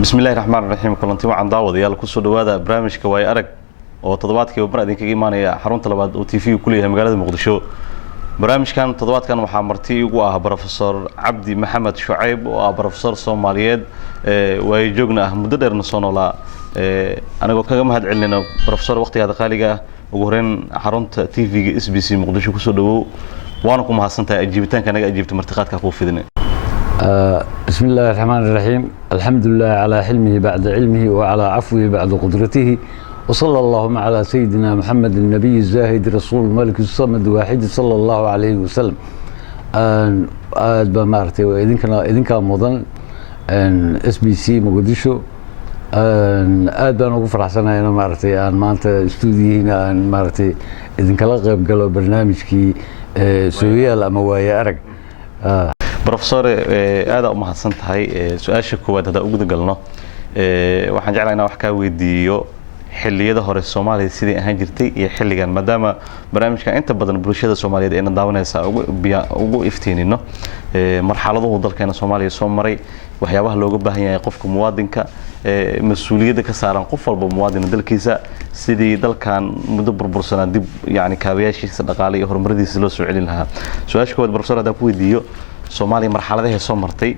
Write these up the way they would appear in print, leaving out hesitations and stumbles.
بسم الله الرحمن الرحيم كلنتي وعن داود يلا كسو دوادا برنامجka way arag oo toddobaadkii bar idinkaga imaanaya xarunta labaad oo TV ku leeyahay magaalada Muqdisho barnaamijkan toddobaadkan waxaa marti ugu ah Professor Cabdi Maxamed Shucayb oo ah Professor Soomaaliyeed way joogna muddo dheer soo noolaa anagoo kaga mahad celinayna Professor waqtigaada qaaliga ah ugu horeen xarunta TV-ga SBC Muqdisho ku soo dhawow waana ku mahadsantahay ajiibitaanka naga ajiibta martiqaadka ku fidinay بسم الله الرحمن الرحيم الحمد لله على حلمه بعد علمه وعلى عفوه بعد قدرته وصلى اللهم على سيدنا محمد النبي الزاهد رسول الملك الصمد واحد صلى الله عليه وسلم بمارتي وإذن كان مضن SBC مقدشو بان ugu faraxsanahay maartay aan maanta stuudiyiina aan maartay idin kala qayb galo barnaamijkii Sooyaal ama waaya arag Professor aad u mahadsan tahay su'aasha koowaad hada ugu galno waxaan jeclahay inaan wax ka weydiiyo xilliyada hore Soomaaliya sidii ahaan jirtay iyo xilligan maadaama barnaamijka inta badan bulshada Soomaaliyeed ay daawanaysa ugu iftiinino marxaladaha dalkeena Soomaaliya soo maray waxyaabaha looga baahan yahay qofka muwaadinka mas'uuliyadda ka saaran qof walba muwaadin dalkiisa sidii dalkan muddo burbursanaa dib yaani kaabayaashiisa dhaqaale iyo horumaradiisa loo soo celin lahaa su'aasha koowaad Professor hada ku weydiiyo Soomaaliya marxaladaha soo martay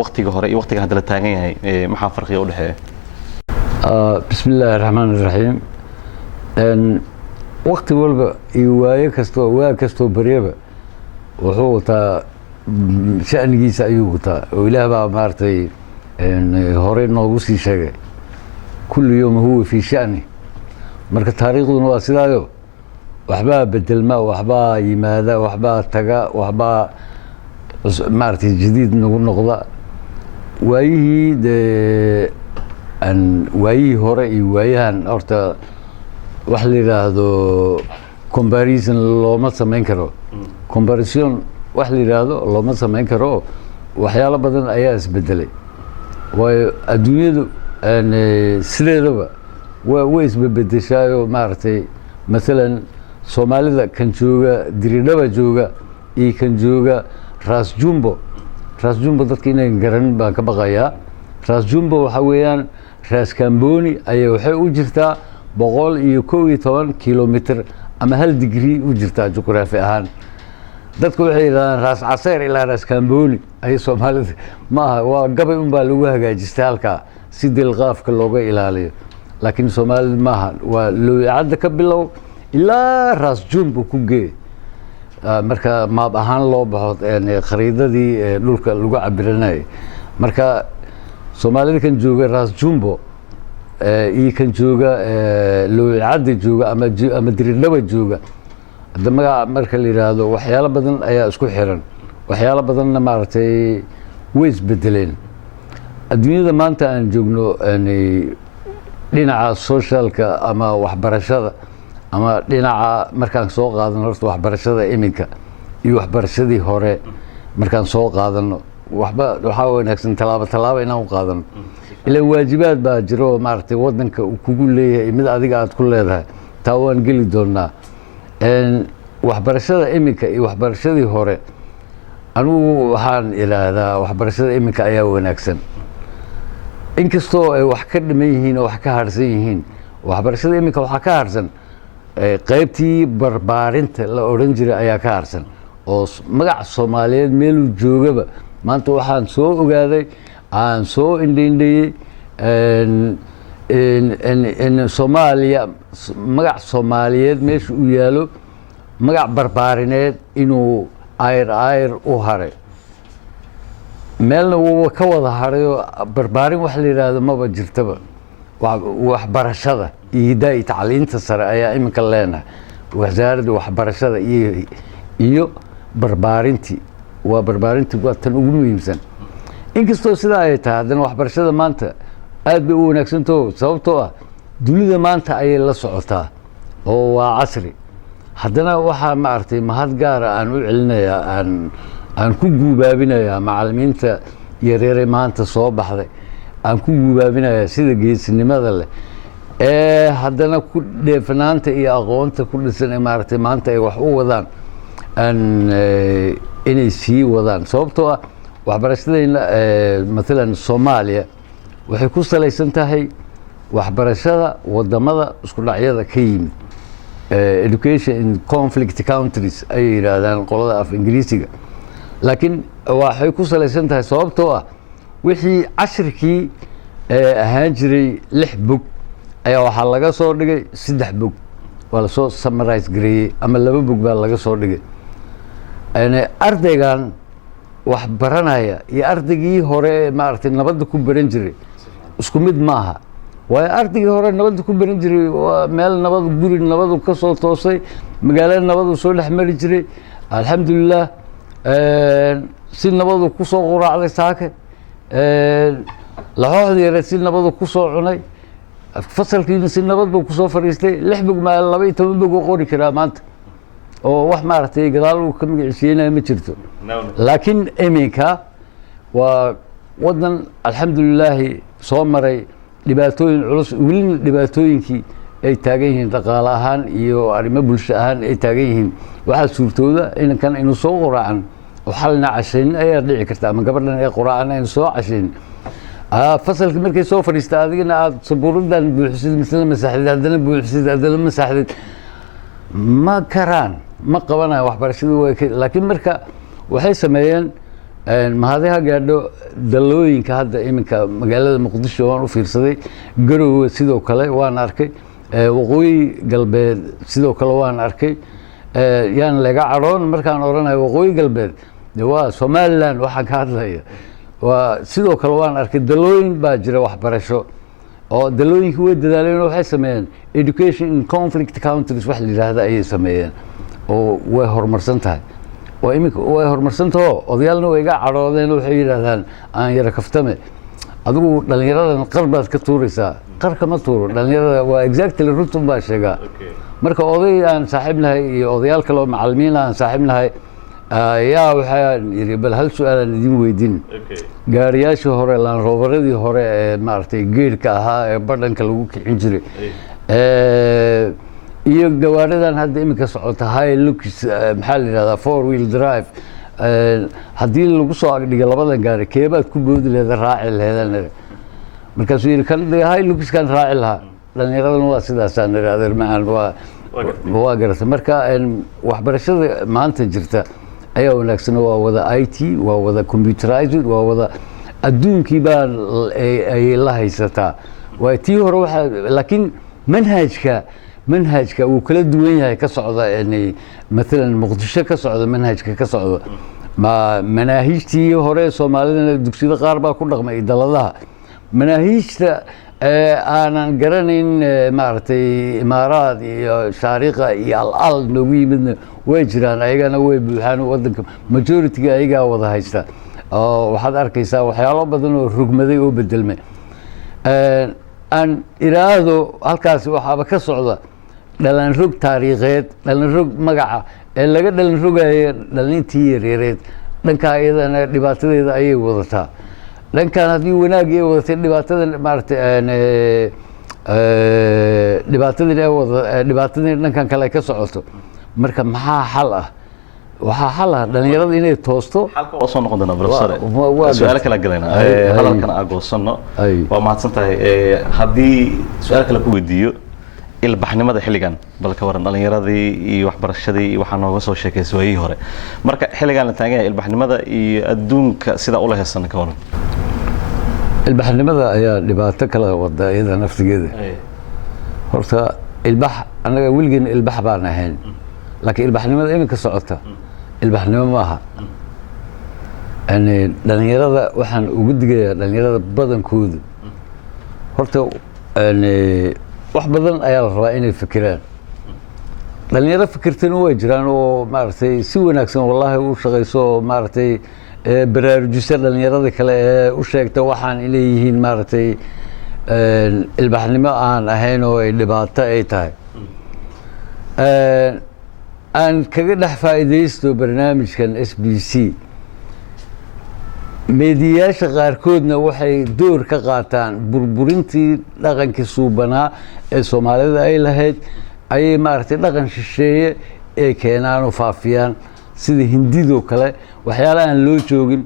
waqtiga hore iyo waqtiga hadda la taagan yahay maxaa farqiga u dhaxeeya بسم الله الرحمن الرحيم وقت walba iyo waa kasto bariyaba wuxuu wataa shanigiisa ayuu wataa oo Ilaah baa maartay hore noogu sii sheegay kullu yawm huwa fi sha'ni marka taariikhduna waa sidaayo waxba bedelma waxba yimaada waxba taga waxba maartay jadiid nagu noqda waayihii hore iyo waayahan horta wax la yiraahdo comparison looma sameyn karo comparison wax la yiraahdo looma sameyn karo waxyaalo badan ayaa isbedelay waayo adduunyadu sideedaba way isbedeshayo maartay مثلا Soomaalida kan jooga diridhaba jooga iyo kan jooga Ras Jumbo dadka inay garan baan ka baqayaa Ras Jumbo waxa weeyaan Ras Kamboni ayaa waxay u jirtaa 111 kilomitir ama 1 degree u jirtaa juqraafi ahaan dadku waxay yiraahdaan Ras Caseer ilaa Ras Kamboni ay Soomaalida ma waa gabay baa lagu hagaajistay halka si dilqaafka looga ilaaliyo laakiin Soomaalida maaha waa looyacada ka bilow ilaa Ras Jumbo ku geey marka maab ahaan loo baxo khariidadii dhulka lagu cabiranay marka Soomaalida kan jooga Ras Jumbo iyo kan jooga looyacada jooga ama diridhaba jooga magaca marka la yiraahdo waxyaalo badan ayaa isku xiran waxyaalo badanna maartay way isbedeleen adduunyada maanta aan joogno dhinaca socialka ama waxbarashada ama dhinaca markaan soo qaadano horta waxbarashada iminka iyo waxbarashadii hore markaan soo qaadano waxa wanaagsan talaabo inaan u qaadano ilaa waajibaad baa jiro maartay wadanka uu kugu leeyahay mid adiga aad ku leedahay taa waan geli doonaa waxbarashada iminka iyo waxbarashadii hore anigu waxaan ilaadaa waxbarashada iminka ayaa wanaagsan inkastoo ay wax ka dhiman yihiin oo wax ka harsan yihiin waxbarashada iminka waxa ka harsan qaybtii barbaarinta la oran jiray ayaa ka harsan oo magac Soomaaliyeed meel uu joogaba maanta waxaan soo ogaaday aan soo indheeyay in Soomaaliya magac Soomaaliyeed meesha uu yaalo magac barbaarineed inuu ayr u haray meelna uu ka wada haray barbaarin wax la yiraahdo maba jirtaba waxbarashada iyo tacliinta sare ayaa iminka leenahay wasaaradda waxbarashada iyo barbaarintii waa tan ugu muhiimsan inkastoo sidaa ay tahay haddana waxbarashada maanta aad bay u wanaagsantahay sababtoo ah dunida maanta ayay la socotaa oo waa casri haddana waxaa maartay mahad gaar ah aan u celinayaa aan ku guubaabinayaa macallimiinta yaryar maanta soo baxday aan ku guubaabinayaa sida geesinimada leh haddana ku dheefanaanta iyo aqoonta ku dhisan maartay maanta ay wax u wadaan inay sii wadaan sababtoo ah waxbarashadayna مثلا Soomaaliya waxay ku salaysan tahay waxbarashada wadamada isku dhacyada ka yimid education in conflict countries ayay yidhaahdaan qolada af ingiriisiga laakiin waxay ku salaysan tahay sababtoo ah wixii cashirkii ahaan jiray 6 bog ayaa waxaa laga soo dhigay 3 bog waa lasoo summarize gareeyey ama 2 bog baa laga soo dhigay ardaygan wax baranaya iyo ardaygii hore maaragtay nabadda ku baran jiray isku mid maaha waayo ardaygii hore nabadda ku baran jiray waa meel nabad guri nabadu ka soo toosay magaalada nabadu soo dhex mari jiray alxamdulilah si nabadu ku soo quraacday saake laxooxda yare si nabadu ku soo cunay fasalkiina si nabad buu kusoo fadhiistay 6 bog maa 12 bog oo qori karaa maanta oo wax maaragtay gadaal uu ka magiciisiinaya ma jirto laakiin iminka waa wadan alxamdulilaahi soo maray dhibaatooyin culus welina dhibaatooyinkii ay taagan yihiin dhaqaale ahaan iyo arrimo bulsho ahaan ay taagan yihiin waxaa suurtooda inankan inuu soo quraacan oo xalina cashayn ayaa dhici karta ama gabadhan ay quraacan aynu soo cashayn fasalkii markay soo fadhiista adigana aada sabuuradan buuxisid misla masaxdid haddana buuxisid haddana masaxdid ma karaan ma qabanayo waxbarashadu laakiin marka waxay sameeyeen mahadiha gaadho dalooyinka hadda iminka magaalada muqdisho waan u fiirsaday garowe sidoo kale waan arkay waqooyi galbeed sidoo kale waan arkay yaan laga cadhoon markaan odhanayo waqooyi galbeed waa somaliland waxaan ka hadlaya waa sidoo kale waan arkay dalooyin baa jira waxbarasho oo dalooyinkii way dadaaleen oo waxay sameeyeen education in conflict countries wax la yidhaahda ayay sameeyeen oo way horumarsan tahay oo iminka way horumarsan taho odayaalna way iga cadhoodeen waxay yidhaahdaan aan yara kaftame adigu dhallinyaradan qar baad ka tuuraysaa qar kama tuuro dhallinyarada waa exactly runtun baa sheegaa marka oday aan saaxiib nahay iyo odayaal kale oo macallimiin aan saaxiib nahay yaa waxaan yidhi bal hal su-aalaan idin weydiin gaariyaashii hore laanroobaradii hore ee maaragtay geedhka ahaa ee badhanka lagu kicin jiray iyo gawaaridan hadda iminka socota high looks maxaa la yidhahdaa 4-wheel drive haddii lagu soo agdhiga labadan gaari keebaad ku boodi leeda raaci laheedaan markaasuu yidhi kan high lookskan raaci lahaa dhallinyaradana waa sidaasaan niri adeer macaan waa garatay marka waxbarashada maanta jirta ayaa wanaagsan waa wada IT waa wada computerized waa wada adduunkii baa ay la haysataa waa tii hore waxaa laakiin manhajka wuu kala duwan yahay ka socda maalan muqdisho ka socda manhajka ka socda manaahiijtii hore soomaalidana dugsiyada qaar baa ku dhaqmay daladaha manaahiijta aanan garanayn maaragtay imaaraad iyo shaariqa iyo al noogu yimidna way jiraan ayagana way buuxaan wadanka majority-ga ayagaa wada haysta oo waxaad arkaysaa waxyaalo badan oo rugmaday oo bedelmay aan iraahdo halkaasi waxaaba ka socda dhalanrog taariikheed dhalanrog magaca ee laga dhalanrogayo dhalintii yaryareed dhankaa iyadana dhibaatadeeda ayay wadataa dhankan haddii wanaagii ay wadatay dhibaatada maaragtay dhibaatadii dhankan kale ka socoto marka maxaa xal ah waxaa xal ah dhalinyarada inay toosto halka oo soo noqon doona professor su'aalo kala galayna hadalkan aan goosano waa mahadsan tahay haddii su'aal kale ku weydiiyo ilbaxnimada xilligan bal ka waran dhalinyaradii iyo waxbarashadii iyo waxaa nooga soo sheekaysay waayihii hore marka xilligan la taagan yahay ilbaxnimada iyo adduunka sida ula heesan ka waran ilbaxnimada ayaa dhibaato kala wada iyada naftigeeda horta ilbax anaga weligeena ilbax baan ahayn laakiin ilbaxnimada iminka socota ilbaxnimo maaha dhalinyarada waxaan ugu digayaa dhalinyarada badankooda horta wax badan ayaa la rabaa inay fikiraan dhalinyaro fikirtana way jiraan oo maaragtay si wanaagsan wallaahi u shaqayso oo maaragtay baraarujisa dhalinyarada kale ee u sheegta waxaan inay yihiin maaragtay ilbaxnimo aan ahayn oo ay dhibaato ay tahay aan kaga dhex faa'iidaysto barnaamijkan SBC meediyayaasha qaarkoodna waxay door ka qaataan burburintii dhaqankii suubanaa ee soomaalida ay lahayd ayay maaragtay dhaqan shisheeye ee keenaan oo faafiyaan sida hindidoo kale waxyaala aan loo joogin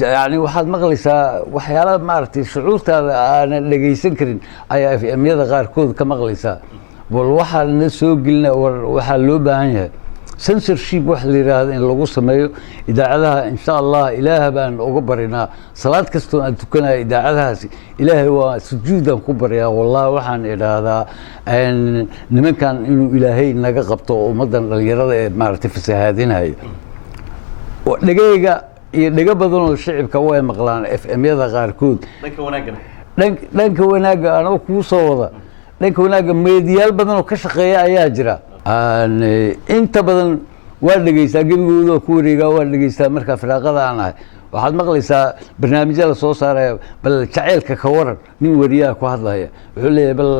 يعني waxaad maqlaysaa waxyaalaha maaragtay shucuurtaada aanan dhegaysan karin ayaa FM-yada qaarkood ka maqlaysaa bal waxaana soo gelina waxaa loo baahan yahay censorship wax la yiraahdo in lagu sameeyo idaacadaha insha Allah ilaahay baan uga barinaa salaad kastoo aan tukanayo idaacadahaasi ilaahay waa sujuudan ku bariyaa wallahi waxaan idhaahdaa nimankan inuu ilaahay naga qabto ummadan dhalinyarada ee maaragtay fasahaadinaya dhagayga iyo dhaga badan oo shacabka way maqlaan FM-yada qaarkood dhanka wanaagga anoo kuu soo wada dhanka wanaagga meediyaal badan oo ka shaqeeya ayaa jira inta badan waa dhegaysaa gebigooda oo ku wareegaa waa dhegaysaa markaa firaaqada aan ahay waxaad maqlaysaa barnaamijya la soo saaraya bal jaceylka ka waran nin wariyaha ku hadlaya wuxuu leeyahay bal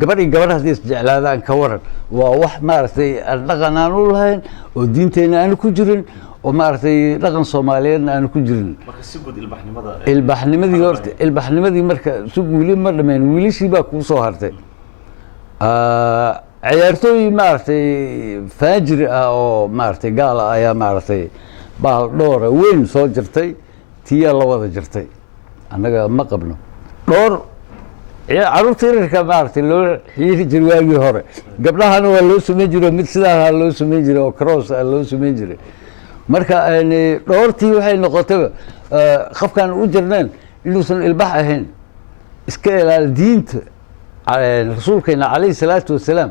gabadh iyo gabadh haddii isjeclaadaan ka waran waa wax maaragtay aan dhaqan aan u lahayn oo diinteenna aanu ku jirin oo maaragtay dhaqan Soomaaliyeedna aanu ku jirin marka si guud ilbaxnimadii marka si guuli ma dhameen wiilashii baa ku soo hartay ciyaartooy maaragtay faajir ah oo maaragtay gaal ah ayaa maaragtay baal dhoora weyn soo jirtay tiya la wada jirtay annaga ma qabno dhoor caruurta yararka maaragtay loo xiiri jiray waagii hore gabdhahana waa loo sameyn jiray mid sidaa loo sameyn jiray oo cross ah loo sameyn jiray marka dhoortii waxay noqotay qofkan u jirneen inuusan ilbax ahayn iska ilaali diinta rasuulkeena calayhi salaatu wasalaam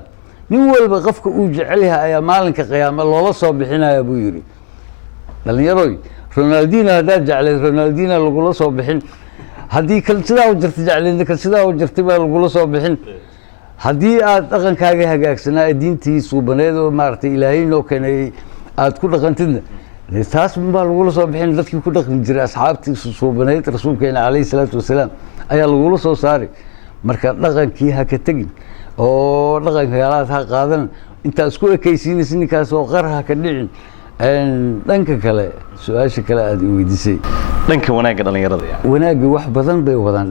nin walba qofka uu jecel yahay ayaa maalinka qiyaamo loola soo bixinaya buu yidhi dhalinyaroy Ronaldinho haddaad jecleed Ronaldinho lagula soo bixin haddii kan sidaa u jirta jecleedna kan sidaa u jirtay baa lagula soo bixin haddii aad dhaqankaaga hagaagsanaa diintii suubaneed oo maaragtay ilaahay noo keenay aad ku dhaqantidna taas baa lagula soo bixin dadkii ku dhaqmi jiray asxaabtii suubaneed rasuulkeena calayhi salaatu wasalaam ayaa lagula soo saari marka dhaqankii ha ka tegin oo dhaqanka yaalaad ha qaadan intaa isku ekaysiinaysa ninkaas oo qar ha ka dhicin dhanka kale su-aasha kale aad i weydiisay dhanka wanaagga dhalinyarada wanaagga wax badan bay wadaan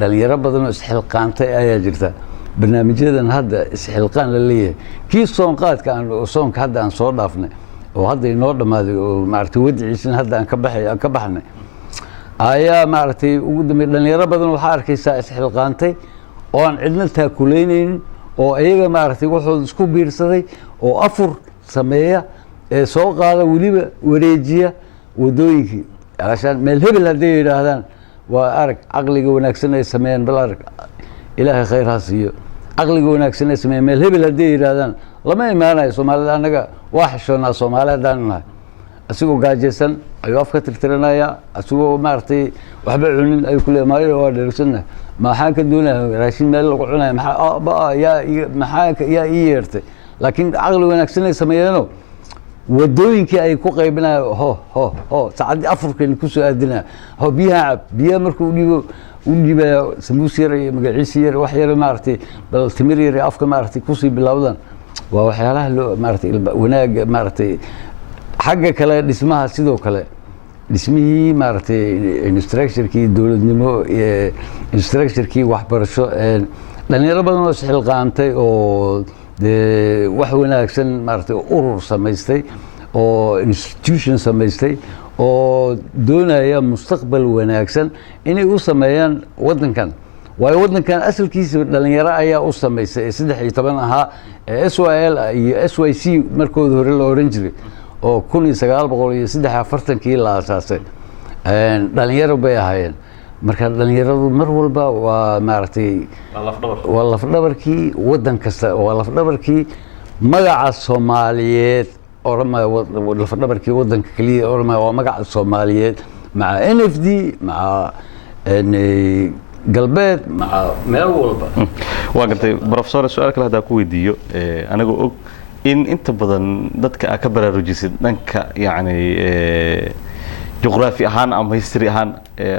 dhalinyaro badan oo isxilqaantay ayaa jirta barnaamijyadan hadda isxilqaan la leeyahay kii soonqaadka soonka hadda aan soo dhaafnay oo hadda inoo dhammaaday oo maaragtay wadiciisana hadda aan ka baxnay ayaa maaragtay ugu dambeey dhalinyaro badan waxaa arkaysaa isxilqaantay oo aan cidna taakuleynaynin oo iyaga maaragtay waxooda isku biirsaday oo afur sameeya ee soo qaada weliba wareejiya wadooyinkii عشان ملهبل هدي يراهدان وارك عقلي وناكسن يسمين بالارك إلهي خير هاسيو عقلي وناكسن يسمين ملهبل هدي يراهدان لما يمانا سومالي أنا واحد شونا سومالي داننا أسوق جاجسن أيوة فكر ترنايا أسوق مارتي وحب عنين أي كل ما يروح درسنا ما حاك دونا راشين مال قعنا بقى يا محاك يا إيرتي لكن عقلي وناكسن يسمينه wadooyinkii ay ku qaybinaya saacadii afurkan ku soo aadinaa biyaha markuu u dhiibaya samuus yar iyo magaciisi yar wax yar maaragtay bal timir yar afka maaragtay kusii bilowdan waa waxyaalaha loo maaragtay wanaaga maaragtay xagga kale dhismaha sidoo kale dhismihii maaragtay infrastructure-kii dowladnimo infrastructure-kii waxbarasho dhalinyaro badan oo isxilqaantay oo wax wanaagsan maaragtay urur samaystay oo institution samaystay oo doonaya mustaqbal wanaagsan inay u sameeyaan wadankan waayo wadankan asalkiisa dhalinyaro ayaa u samaystay 13 ahaa SYL iyo SYC markooda hore la oran jiray oo 1943 la aasaasay dhalinyaro bay ahaayeen marka dhalinyaradu mar walba waa maaragtay waa lafdhabarkii wadan kasta waa lafdhabarkii magaca Soomaaliyeed orama lafdhabarkii wadanka kaliya orama waa magaca Soomaaliyeed maca NFD maca galbeed maca meel walba waa gartay professor su'aal kale hadaa ku weydiiyo anaga og in inta badan dadka ka baraarujisid dhanka yani جغرافي أهان أم هيستوري أهان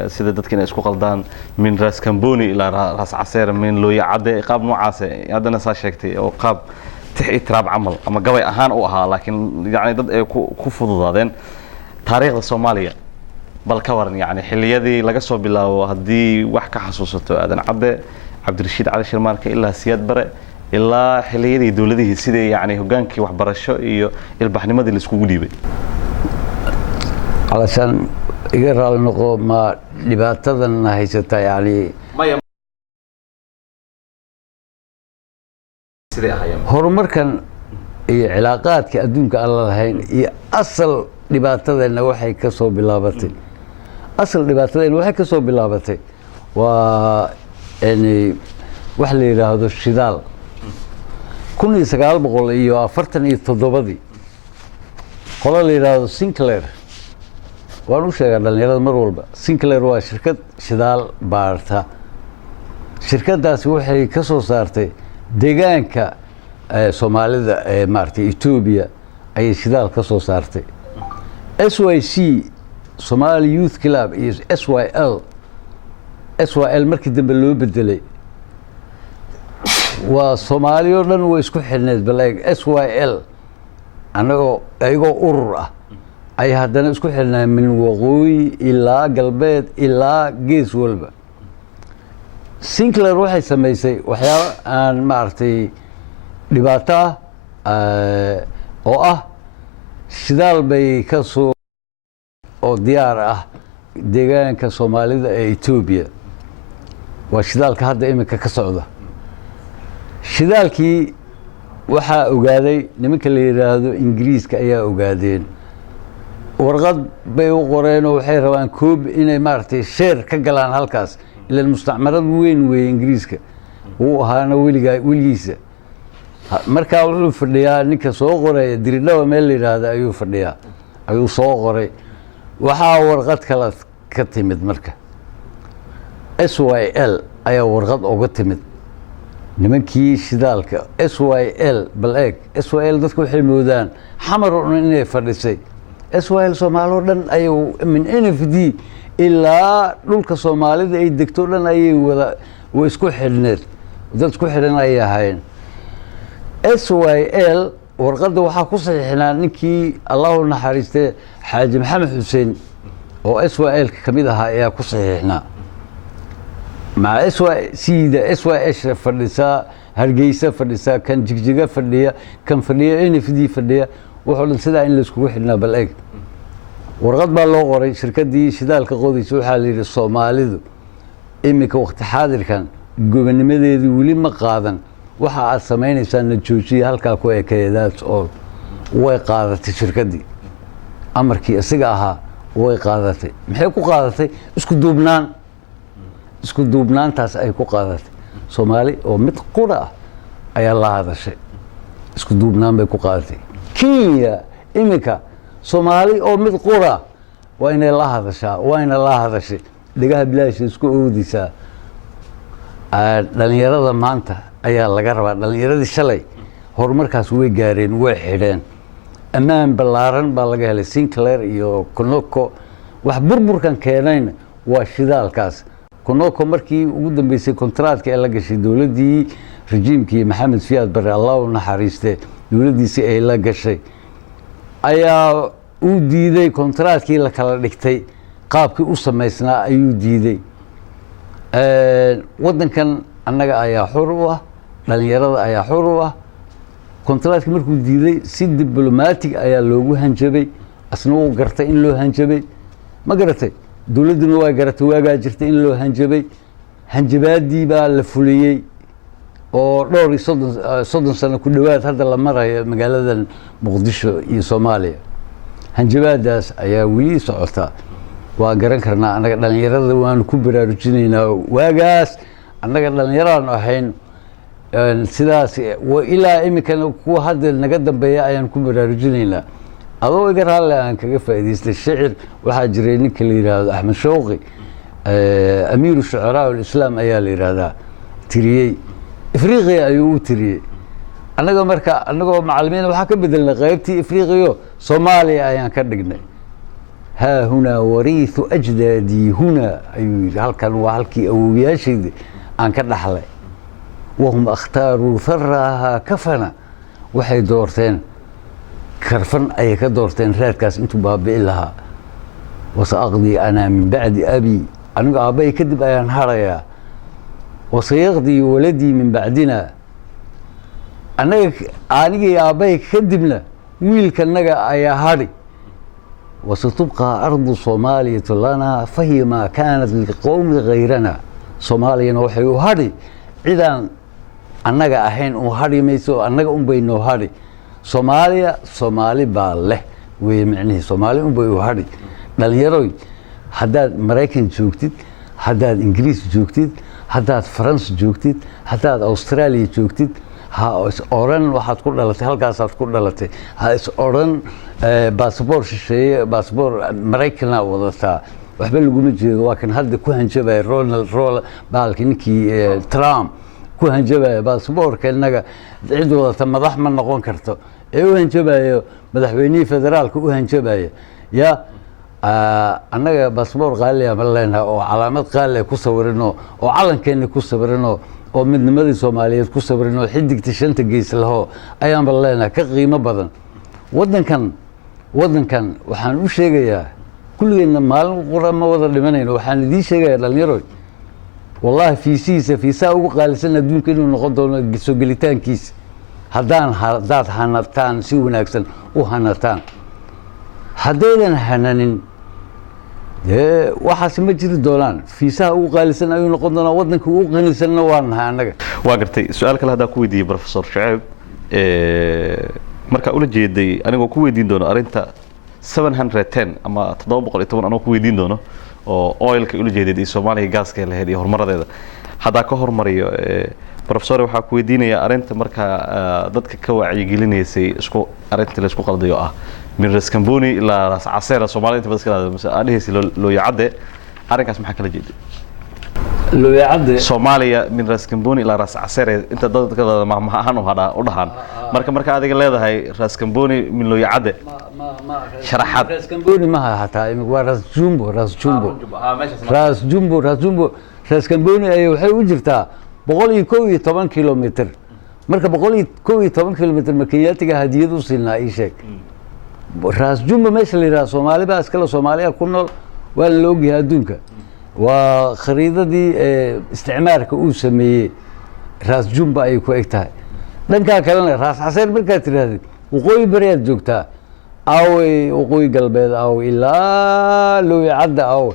سيدا دتكنا إسكو قلدان من راس كامبوني إلى راس عسير من لو يعدي قاب نوعاسة هذا نسا شكتي أو قاب تحقي تراب عمل أما قوي أهان أو أها لكن يعني ضد كفض ذادين تاريخ الصومالية بالكورن يعني حليادي لقصوا بالله وهدي وحكة حسوسته هذا عبد الرشيد علي شرمارك إلا سياد برق إلا حليادي دولدي سيدي يعني هجانكي وحبرشة إيو البحنمة اللي إسكو قليبي علشان iga raali noqo ma dhibaatadan haysata yani horumarkan iyo cilaaqaadka adduunka aan la lahayn iyo asal dhibaatadeenna waxay ka soo bilaabatay waa yani wax la yidhaahdo shidaal 1947 qolo la yidhaahdo Sinclair waan u sheegaa dhalinyarada mar walba Sinclair waa shirkad shidaal baarta shirkadaasi waxay ka soo saartay deegaanka Soomaalida ee maartay Ethiopia ay shidaal ka soo saartay SYC Somali Youth Club iyo SYL markii dambe loo bedelay waa Soomaaliyo dhan way isku xidhneed balaag SYL ayagoo urur ah ay haddana isku xidhnaa min waqooyi ilaa galbeed ilaa gees walba Sinclair waxay samaysay waxyaabo aan maartay dhibaato oo ah shidaal bay ka soo oo diyaar ah deegaanka Soomaalida ee Ethiopia waa shidaalka hadda iminka ka socda shidaalkii waxaa ogaaday nimanka la yiraahdo Ingiriiska ayaa ogaadeen warqad bay u qoreen oo waxay rabaan koob inay maartay sheer ka galaan halkaas ilaa mustacmarad weyn weey Ingiriiska uu ahaana weligiisa markaa wuxuu fadhiyaa ninka soo qoray diridhawa meel la yiraahdo ayuu fadhiyaa ayuu soo qoray waxaa warqad kale ka timid marka SYL ayaa warqad uga timid nimankii shidaalka SYL bal eeg SYL dadku waxay moodaan xamar oo dhan inay fadhisay SYL Soomaaliya oo dhan ayuu min NFD ilaa dhulka Soomaalida ay degto dhan ayay way isku xidhneed dad isku xidhan ay ahaayeen SYL warqadda waxaa ku saxiixnaa ninkii Allahu naxariistay Xaaji Maxamed Xuseen oo SYL ka mid ahaa ayaa ku saxiixnaa مع SYS فرديسا هرجيسا فرديسا كان جيجا فرديا كان فرديا NFD فرديا وحول سدا إن لسكوا حنا بالأج ورغد بالله قري شركة دي شدال كقاضي سوى حالي الصومالي ذو إمك وقت حاضر كان جوبن مدي ولي مقادا وحا السمين سنة تشوشي هالكاكوي كيدات أول وقادت الشركة دي أمركي أسقاها وقادتي محيكو قادتي اسكو دوبنان isku duubnaantaas ay ku qaadatay Soomaali oo mid qura ayaa la hadashay isku duubnaan bay ku qaadatay Kenya imika Soomaali oo mid qura waa inay la hadashay dhigaha bilaash isku oodisaa dhalinyarada maanta ayaa laga rabaa dhalinyaradii shalay horumarkaas way gaareen way xidheen ammaan ballaaran baa laga helay Sinclair iyo Conoco wax burburkan keenayna waa shidaalkaas Conoco markii ugu dambeysay kontraadka ee la gashay dawladii rejiimkii Maxamed Siyaad Barre Allahu naxariiste dawladiisii ay la gashay ayaa uu diiday kontraadkii la kala dhigtay qaabkii u sameysnaa ayuu diiday wadankan annaga ayaa xor u ah dhalinyarada ayaa xor u ah kontraadkii markuu diiday si diblomatic ayaa loogu hanjabay asna uu gartay in loo hanjabay ma garatay dawladuna waa garatay waagaa jirtay in loo hanjabay hanjabaadii baa la fuliyey oo dhowr iyo soddon sano ku dhowaad hadda la marayo magaaladan Muqdisho iyo Soomaaliya hanjabaadaas ayaa weli socota waa garan karnaa annaga dhalinyarada waan ku baraarujinaynaa waagaas annaga dhalinyaraan ahayn sidaas ilaa imikana kuwa hadda naga dambeeya ayaan ku baraarujinaynaa adoo iga raali aan kaga faa'iideystay shicir waxaa jiray ninka la yiraahdo Axmed Shawqi amiiru shucaraa al-islaam ayaa la yiraahdaa tiriyey Afriqiya ayuu u tiriyey annaga marka annagoo macallimiin waxaa ka bedelnay qaybtii Afriqiyo Soomaaliya ayaan ka dhignay ها هنا وريث أجدادي هنا أي هالكن وهالكي أوياشيد عن كذا حلا وهم اختاروا ثراها كفنا وحي دورتين كرفن أي كدورتين راتكاس أنتم بابي لها وسأقضي أنا من بعد أبي أنا أبي كذب أيان هريا وسيقضي ولدي من بعدنا أنا يا أبي كذبنا ويل كنجا أيا هاري وستبقى أرض صومالية لنا فهي ما كانت لقوم غيرنا صوماليا وحي وهري إذا أنك أهين وهري ميسو أنك بين وهري صوماليا صومالي بالله ومعنيه صومالي بين وهري دليروي حداد مريكان جوجتيد حداد إنجليز جوجتيد حداد فرنسا جوجتيد حداد أستراليا جوجتيد ha is oran waxaad ku dhalatay halkaasaad ku dhalatay ha is oran baasboor shisheeye baasboor Mareykanaa wadataa waxba laguma jeedo waa kan hadda ku hanjabay Ronald baalki ninkii Trump ku hanjabay baasboorka inaga cid wadata madax ma noqon karto ee u hanjabayo madaxweynihii federaalka u hanjabaya ya annaga baasboor qaali ah leenahay oo calaamad qaali ah ku sawirano oo calankeena ku sawirano oo midnimadii Soomaaliyeed ku sawirano xidigta shanta gees laho ayaan balleena ka qiimo badan wadankan waxaan u sheegayaa kulligeena maalin qurama wada dhimanayno waxaan idin sheegayaa dhalinyaro wallahi fiisa ugu qaalisan adduunka inuu noqon doono soo gelitaankiisa haddaad hanataan si wanaagsan u hanataan haddaydan hananin waxaas ma jiri doonaan fiisaha ugu qaalisan ayuu noqon doonaa wadanka ugu qanisanna waa nahay annaga waa gartay su'aal kale haddaan ku weydiiyey professor Shucayb markaa ula jeeday anigoo ku weydiin doono arrinta 710 ama 710 anoo ku weydiin doono oo oilka ula jeeday iyo Soomaaliya gaaska lahayd iyo horumaradeeda hadda ka hormariyo professor waxaa ku weydiinaya arrinta markaa dadka ka wacyigelinaysay isku arrinta la isku qaldayo ah من راسكامبوني إلى راس عسيرة الصومالية أنت بس كذا بس أنا هسي لو يعدي أرنكاس محك كلا جدي لو يعدي صوماليا من راسكامبوني إلى راس عسيرة أنت ضد كذا مع هانو هذا ودهان مركا هذه قال هذا هاي راسكامبوني من لو يعدي ما شرحات راسكامبوني ما حتى راس جومبو راسكامبوني أيوة حي وجرتها بقولي كوي 8 كيلومتر مركا بقولي كوي 8 كيلومتر مكياتك هديه وصلنا أي شيء راس جنبه meesha la yiraahdo Soomaali baa iskala Soomaaliya ku nool waa loo yahay adduunka waa khariidadii isticmaalka uu sameeyay raas jumba ay ku egtahay dhanka kalena raas xaseen markaa tiraahdo waqooyi bariyaad joogtaa away waqooyi galbeed aw ilaa loo yacda aw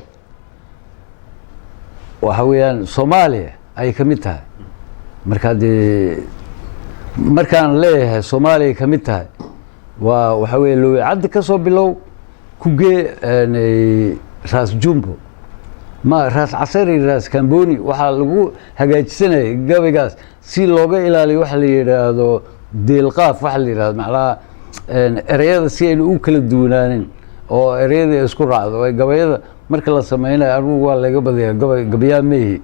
waxa weeyaan Soomaaliya ay ka mid tahay markaan leeyahay Soomaaliya ka mid tahay waxa weeye loo yacda ka soo bilow ku gee raas jumbo ما راس عسيري راس كامبوني وحال لغو هجاجسناي gabaygaas si looga ilaaliyo waxa la yiraahdo deelqaaf waxa la yiraahdo macnaha ereyada si ay u kala duwanaanin oo ereyada isku raacdo ay gabayada marka la sameeyay anigu waa laga badiyaa gabayaa meehi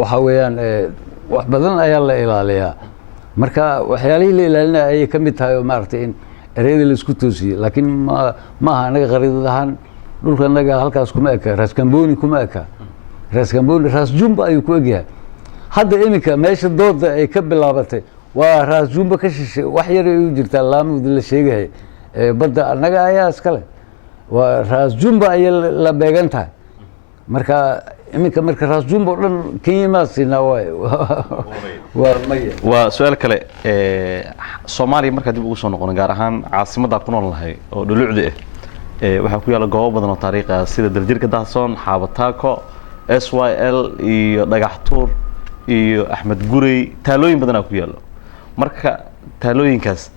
waxa weeyaan wax badan ayaa la ilaaliyaa marka waxyaalihii la ilaalinay ay ka mid tahay maartay in ereyada la isku toosiyo laakiin ma aha anaga qariidadahan dhulka naga halkaas kuma eka raas kamboni kuma eka raas kamboni raas jumba ayuu ku egyahay hadda iminka meesha dooda ay ka bilaabatay waa raas jumba ka shishay wax yar ay u jirtaa laamud la sheegay badda anaga ayaa iskale waa raas jumba ay la beegan tahay marka iminka marka raas jumba dhan Kenya sina waa su'aal kale Soomaaliya marka dib ugu soo noqon gaar ahaan caasimadda ku nool lahay oo dhulucda waxaa ku yaala goobo badan oo taariikhi ah sida daljirka Dahsoon Xaabataako SYL iyo Dhagaxtuur iyo Axmed Gurey taalooyin badan ku yaalo marka taalooyinkaas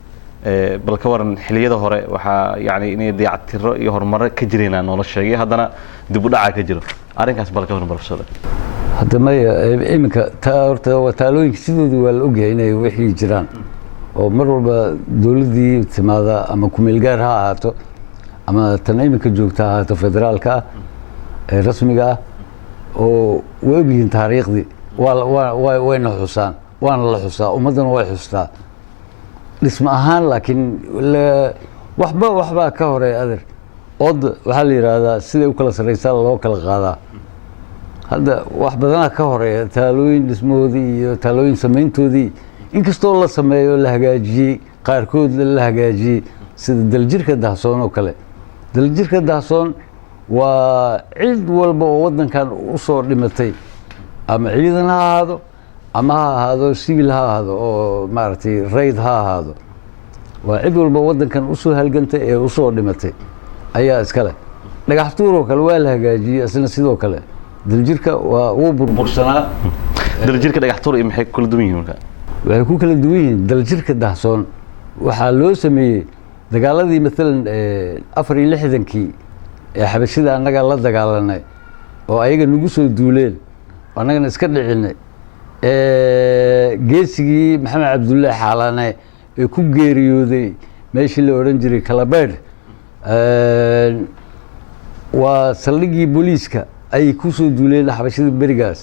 bal ka waran xiliyada hore waxa yaani inay dayactiro iyo horumar ka jireen nolosheega haddana dib u dhaca ka jiro arrinkaas bal ka waran barashada hadda ma iminka taalooyinka sidoodu waa la ogyahay inay wixii jiraan oo mar walba dawladii timaada ama kumeel gaar ha ahaato ama tan iminka joogta ahaato federaalka rasmiga ah oo weebihin taariikhdii wayna xusaan waana la xusaa ummadana way xustaa dhisma ahaan laakiin waxba ka horeey adeer ood waxaa la yiraahdaa sida u kala sareysaa loo kala qaadaa hadda wax badan ka horeeya taalooyin dhismoodii iyo taalooyin sameyntoodii inkastoo la sameeyo la hagaajiyay qaarkood la hagaajiyay sida daljirka Dahsoon oo kale daljirka Dahsoon waa cid walba oo wadankan u soo dhimatay ama ciidan ha ahaado ama ha ahaado civil ha ahaado oo maartay raid ha ahaado waa cid walba wadankan u soo halgantay ee u soo dhimatay ayaa iska leh. dhagax tuur oo kale waa la hagaajiyey isna sidoo kale. daljirka waa uu burbursanaa. daljirka dhagax tuur iyo maxay kala duwan yihiin marka? waxay ku kala duwan yihiin. daljirka dahsoon waxaa loo sameeyey dagaaladii maalan 64kii ee xabashida annaga la dagaalanay oo ayaga nagu soo duuleen annagana iska dhicinay geesigii maxamed cabdullaahi xaalaane ee ku geeriyooday meeshii la odhan jiray kalabeedh waa saldhiggii booliiska ayay ku soo duuleen xabashida berigaas.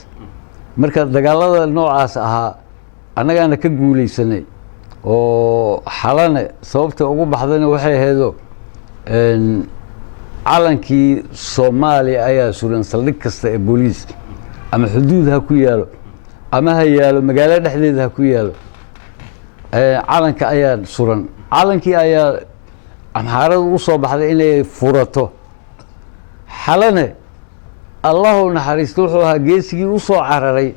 marka dagaalada noocaas ahaa annagaana ka guulaysanay oo xalane sababta ugu baxdayna waxay ahaydoo calankii soomaaliya ayaa suran saldhig kasta ee booliis ama xuduud ha ku yaalo ama ha yaalo magaalo dhexdeeda ha ku yaalo calanka ayaa suran. calankii ayaa amxaarada u soo baxday inay furato. xalane allahu naxariisto wuxuu ahaa geesigii u soo cararay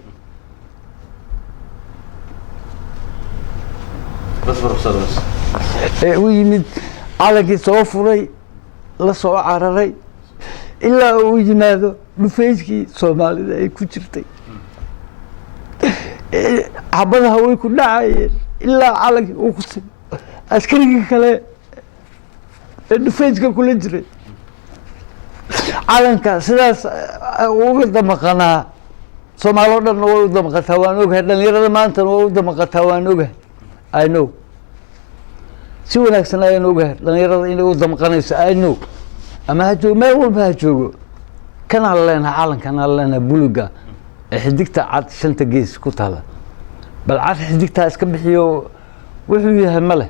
ee u yimid calankii soo furay la soo cararay ilaa uu yimaado dhufayskii soomaalida ay ku jirtay. xabadaha way ku dhacayeen ilaa calankii uu ku simo askarigii kale ee dhufayska kula jiray calanka sidaas uga damaqanaa. soomaali oo dhanna way u damaqataa waan ogahay. dhalinyarada maantana way u damaqataa waan ogahay. I know si wanaagsan ayaan ogahay dhalinyarada inay u damqanayso. I know ama ha joogo meel walba ha joogo kanaan leenahay calankanaan leenahay buluga ee xidigta cad 5 gees ku taala. bal cad xidigtaa iska bixiyo wuxuu yahay ma leh.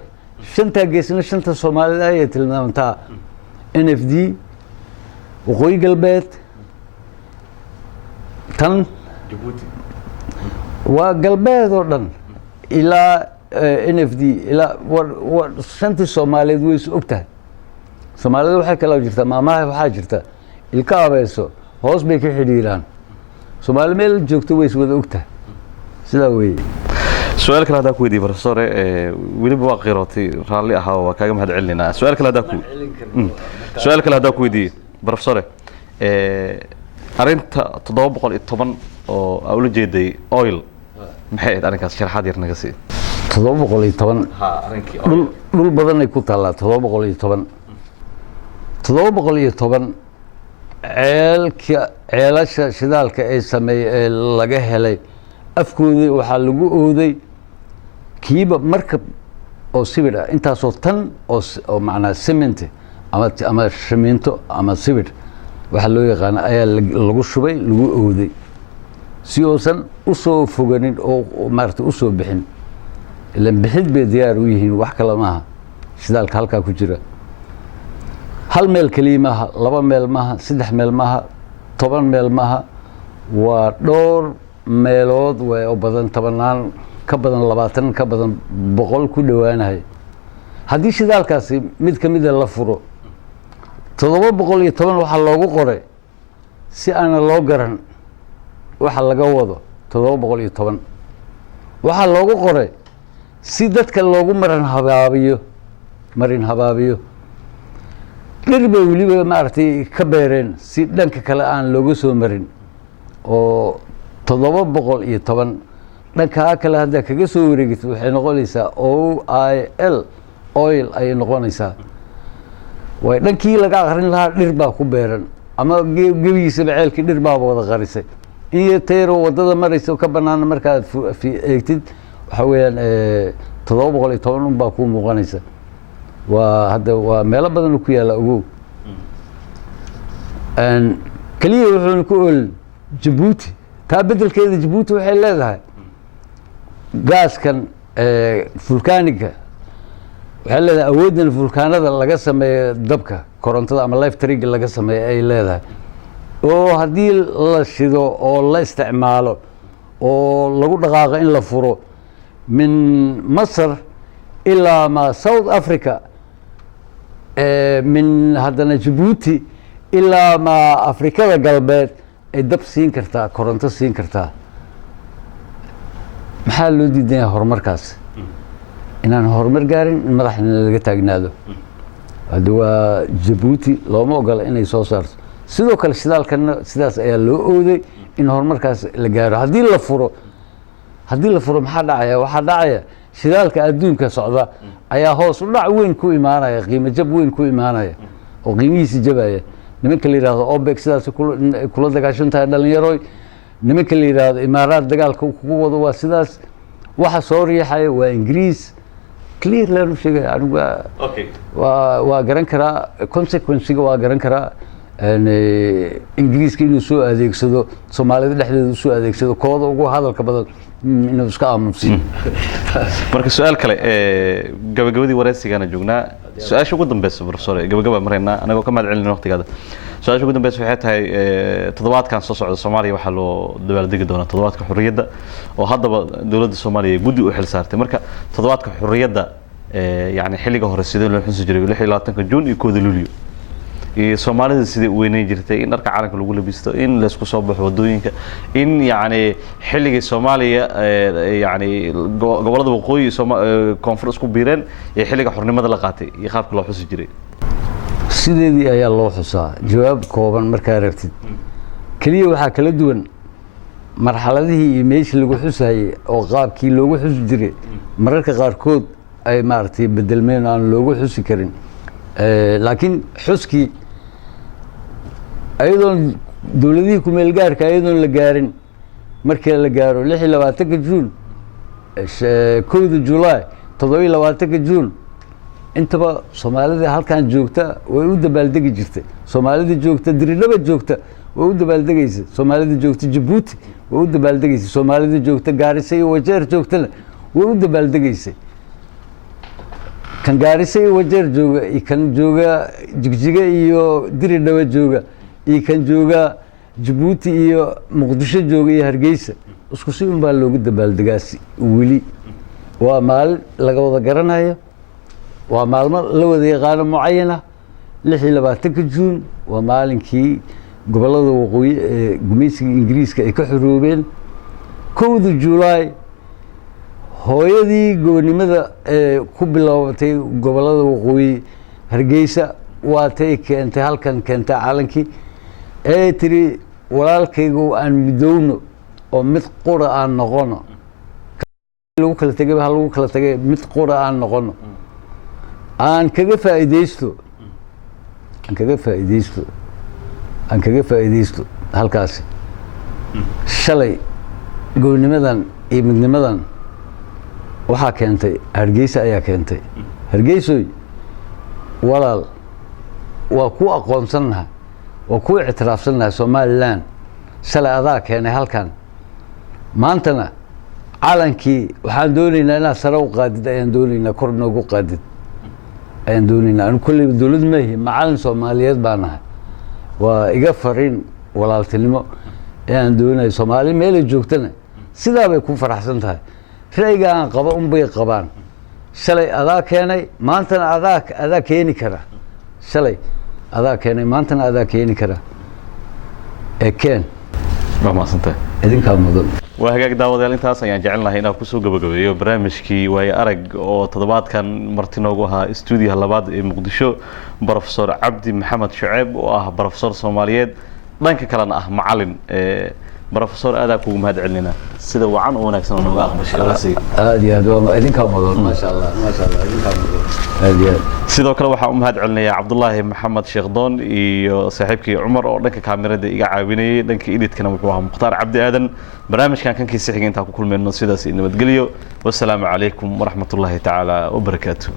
5 geesna 5 Soomaalida ayay tilmaamtaa. NFD waqooyi galbeed tan waa galbeed oo dhan ilaa NFD ilaa 5 Soomaaliyeed way is ogtahay. Soomaalida waxay kala jirtaa maamaha waxaa jirta ilka abeeso hoos bay ka xidhiiraan. Soomaali meel joogto way is wada ogtahay sidaa weeye. su-aal kale haddaan ku weydiiyey professore weliba waa qirootay raalli ahaa waa kaaga mahad celinaa. su-aal kale haddaan ku weydiiyey professore arinta 710 oo aa ula jeeday oil maxay ahayd arrinkaas sharaxaad yar naga sii. 710 dhul badanay ku taallaa. 710 ceelasha shidaalka ay sameeyey ee laga helay afkoodii waxaa lagu ooday kiiba markab oo sibidh ah intaasoo tan oo macnaa cement ama shamiinto ama sibidh waxaa loo yaqaana ayaa lagu shubay lagu ooday si uusan u soo foganin oo maaragtay u soo bixin. ilan bixid bay diyaar u yihiin wax kale maaha shidaalka halkaa ku jira. hal meel keliya maaha 2 meel maaha 3 meel maaha 10 meel maaha waa dhowr meelood way oo badan 10 ka badan 20 ka badan 100 ku dhowaanahay. haddii shidaalkaasi mid ka mida la furo 710 waxaa loogu qoray si aana loo garan waxa laga wado. 710 waxaa loogu qoray si dadka loogu marin habaabiyo. dhir bay weliba maaragtay ka beereen si dhanka kale aan looga soo marin oo 710 dhankaa kale haddaa kaga soo wareegto waxay noqonaysaa oil ayay noqonaysaa. way dhankii laga aqrin lahaa dhir baa ku beeran ama gebigiisaba ceelkii dhir baaba wada qarisay. in iyo tayro waddada maraysa ka banaana markaad eegtid waxa weeyaan 710 un baa kuu muuqanaysa. hadda waa meelo badan ku yaalla ogow. keliya wuxuuna ku ool Jabuuti. taa beddelkeeda Jabuuti waxay leedahay gaaskan fulkaaniga waxay leedahay awooddan fulkaanada laga sameeyo dabka korontada ama life trigger laga sameeyo ay leedahay oo haddii la shido oo la isticmaalo oo lagu dhaqaaqo in la furo min Masar ilaa ma South Africa min haddana Jabuuti ilaa ma Afrikada galbeed ay dab siin kartaa koronto siin kartaa. maxaa loo diidan yahay horumarkaas inaan horumar gaarin in madaxna laga taagnaado. hadda waa Djibouti looma ogola inay soo saarto sidoo kale shidaalkana sidaas ayaa loo ooday in horumarkaas la gaaro haddii la furo maxaa dhacaya waxaa dhacaya shidaalka adduunka socda ayaa hoos u dhac weyn ku imaanaya qiimo jab weyn ku imaanaya oo qiimihiisa jabaya nimanka la yiraahdo OPEC sidaas kula dagaashantahay dhalinyaro nimanka la yiraahdo imaaraad dagaalka kugu wado waa sidaas waxa soo riixaya waa Ingiriis clear lanu sheegay anigu waa garan karaa consequence-ga waa garan karaa Ingiriiska inuu soo adeegsado Soomaalida dhexdeeda soo adeegsado kooda ugu hadalka badan inuu iska aamusiyo marka su'aal kale gabagabadii wareysigana joognaa su'aasha ugu dambaysa professor gabagaba marayna anagoo ka mahad celinayno waqtigaada su'aasha ugu dambaysa waxay tahay toddobaadkan soo socda Soomaaliya waxa loo dabaaldegi doonaa toddobaadka xurriyadda oo haddaba dawladda Soomaaliya guddi u xil saartay marka toddobaadka xurriyadda yani xilliga hore sidoo loo xusi jiray 26 Juun iyo 1 Luulyo iyo Soomaalida sidii u weynay jirtay in dharka calanka lagu labisto in la isku soo baxo wadooyinka in yani xilliga Soomaaliya yani gobolada waqooyi koonfur isku biireen ee xilliga xornimada la qaatay iyo qaabka loo xusi jiray sideedii ayaa loo xusaa jawaab kooban markaa rabtid kaliya waxaa kala duwan marxaladihii iyo meeshii lagu xusayay oo qaabkii loogu xusi jiray mararka qaarkood ay maartay bedelmeen aan loogu xusi karin laakiin xuskii ayadoon dawladihii ku meel gaarka ayadoon la gaarin markii la gaaro 26 Juun 1 July 27 Juun intaba Soomaalida halkan joogta way u dabaaldegi jirtay Soomaalida joogta Diridhaba joogta way u dabaaldegaysa Soomaalida joogta Djibouti way u dabaaldegaysa Soomaalida joogta Gaarisa iyo Wajeer joogtana way u dabaaldegaysa kan Gaarisa iyo Wajeer jooga iyo kan jooga Jigjiga iyo Diridhaba jooga iyo kan jooga Djibouti iyo Muqdisho jooga iyo Hargeysa isku si baa loogu dabaaldegaasi wili waa maal laga wada garanayo waa maalmo la wada yaqaan muayana 26 Juun waa maalinkii gobolada waqooyi ee gumeysiga Ingiriiska ay ka xoroobeen 1 July hooyadii gobolnimada ku bilowday gobolada waqooyi Hargeysa waa tay keentay halkan keentay calankii ee tiri walaalkaygu aan midowno oo mid qura aan noqono lagu kala tagay mid qura aan noqono aan kaga faa'iideysto halkaas shalay gobolnimadan iyo midnimadan waxaa keentay Hargeysa ayaa keentay Hargeysoy walaal waa ku aqoonsanahay waa ku ictiraafsanahay Somaliland shalay adaa keenay halkan maantana calankii waxaan doonaynaa inaad sare u qaadid ayaan doonaynaa kor noogu qaadid ayaan doonaynaa anu kulli dawlad maahi macalin Soomaaliyeed baan ahay waa iga fariin walaaltinimo ayaan doonay Soomaali meel joogtana sidaa bay ku faraxsan tahay ra'yiga aan qabo bay qabaan shalay adaa keenay maantana adaa keeni kara shalay adaa keenay maantana adaa keeni kara keen ma maasantay idinka mudan waa hagaag daawadayaal intaas ayaan jecelnahay inaan ku soo gabagabeeyo barnaamijkii waaye arag oo toddobaadkan marti noogu ahaa stuudiyaha labaad ee Muqdisho Professor Cabdi Maxamed Shucayb oo ah professor Soomaaliyeed dhanka kalena ah macallin Professor aad ku mahad celinayna sida wacan oo wanaagsan oo nooga aqbashay aad iyo aad waa idinka mudan ma sha Allah idinka mudan aad iyo aad sidoo kale waxaan u mahad celinayaa Cabdullaahi Maxamed Sheekh Doon iyo saaxiibkii Cumar oo dhanka kaamirada iga caawinayay dhanka editkana wuxuu ahaa Mukhtaar Cabdi Aadan barnaamijkan kankiisa xigay inta ku kulmayno sidaas nabadgeliyo wassalaamu calaykum waraxmatullaahi ta'ala wa barakaatuh